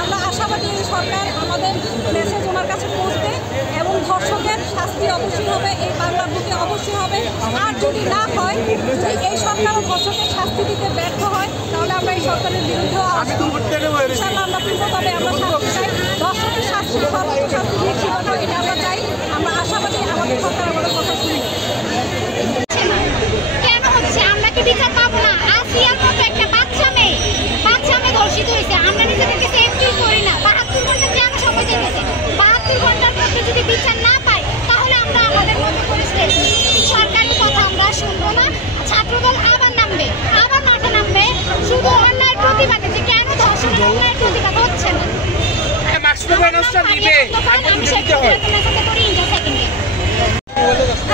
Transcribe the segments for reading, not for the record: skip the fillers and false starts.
আমরা আশাবাদী সরকার আমাদের মেসেজ ওনার কাছে পৌঁছবে এবং ধর্ষকের শাস্তি অবশ্যই হবে, এই বাংলার বুকে অবশ্যই হবে। আর যদি না হয়, যদি এই সরকার ধর্ষকের শাস্তি দিতে ব্যর্থ হয়, তাহলে আমরা এই সরকারের বিরুদ্ধেও ইনশাআল্লাহ আমরা পূর্ণভাবে আমরা শাস্তি চাই। ধর্ষকের শাস্তি সর্বোচ্চ শাস্তি নিশ্চিত হবে, এটা আমরা চাই। আমরা আশাবাদী আমাদের সরকার আমাদের কথা শুনবে। কেন হচ্ছে আমরা কি বিচার পাবো না? আসিয়ার মতো একটা বাচ্চা মেয়ে ধর্ষিত হয়েছে, আমরা নিজেদেরকে সেফ ফিল করি না। 72 ঘন্টা কেন সময় যেতেছে? 72 ঘন্টার মধ্যে যদি বিচার না পাই, তাহলে আমরা আমাদের মতো করে সরকারের কথা আমরা শুনবো না। ছাত্রদল আবার নামবে, আবার মাঠে নামবে, শুধু অন্যায়ের প্রতিবাদে, যে কেন ধর্ষণের অন্যায়ের প্রতিবাদ হচ্ছে না।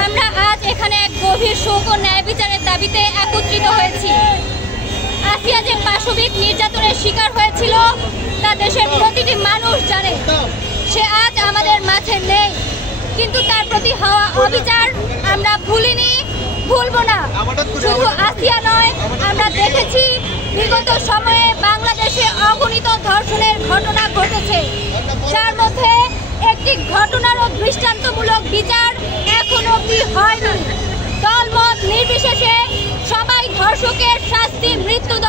আমরা আজ এখানে এক গভীর শোক ও ন্যায় বিচারের দাবিতে একত্রিত হয়েছি। আসিয়া যে পাশবিক নির্যাতনের শিকার হয়েছিল তা দেশের প্রতিটি মানুষ জানে। সে আজ আমাদের মাঝে নেই, কিন্তু তার প্রতি হওয়া অবিচার আমরা ভুলিনি, ভুলবো না। শুধু আসিয়া নয়, আমরা দেখেছি বিগত সময়ে বাংলাদেশে অগণিত ধর্ষণের ঘটনা ঘটেছে, যার মধ্যে একটি ঘটনারও দৃষ্টান্তমূলক বিচার এখনো অবধি হয়নি। দলমত নির্বিশেষে সবাই ধর্ষকের শাস্তি মৃত্যুদণ্ড